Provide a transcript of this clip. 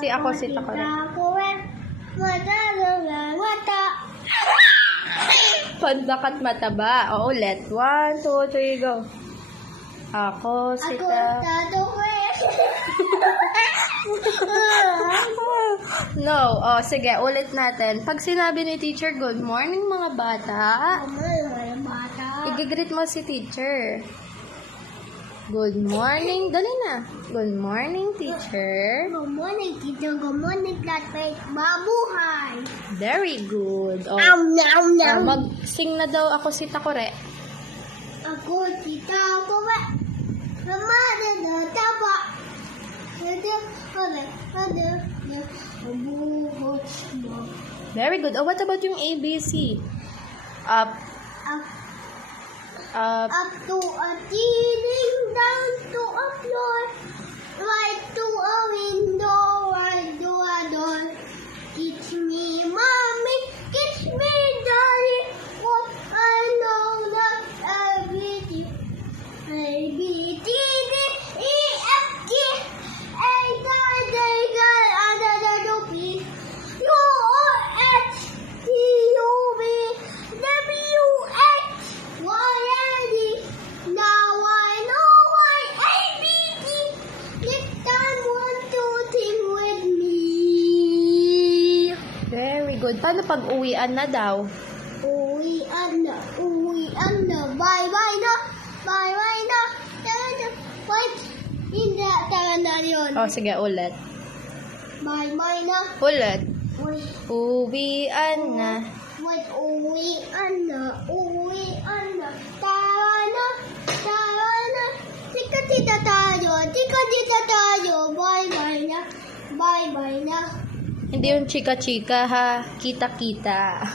Si ako si Takore. Pandakat mataba. O, ulit. 1, 2, 3, go. Ako si No. O, sige. Ulit natin. Pag sinabi ni teacher, good morning mga bata. I-greet mo si teacher. Good morning. Dali na. Good morning, teacher. Good morning, teacher. Good morning, classmate. Mabuhay. Very good. O, mag-sing na daw ako si Takore. Ako si Takore. Ramada na taba. Very good. Oh, what about yung ABC? Up. Up. Up to a ceiling, down to a floor, right to a window, right to a door. Teach me, mommy, teach me, daddy, what I know not everything. A, B, C, D, E, F, G, H, I, J, K, L, M, N, O, P, Q, R, S, T, U, V, W, X, Y, and Z. Now I know why ABC. Next time, want to sing with me. Very good. Paano pag uwian na daw? Uwian na, bye-bye na, bye-bye na. Wait, hindi, tara na yun. Oh, sige, ulit. Bye-bye na. Ulit. Wait, Uwian na. wait, uwian na. Tara na. Tika-tika tayo. Bye-bye na. Bye-bye na. Hindi yung chika-chika ha. Kita-kita.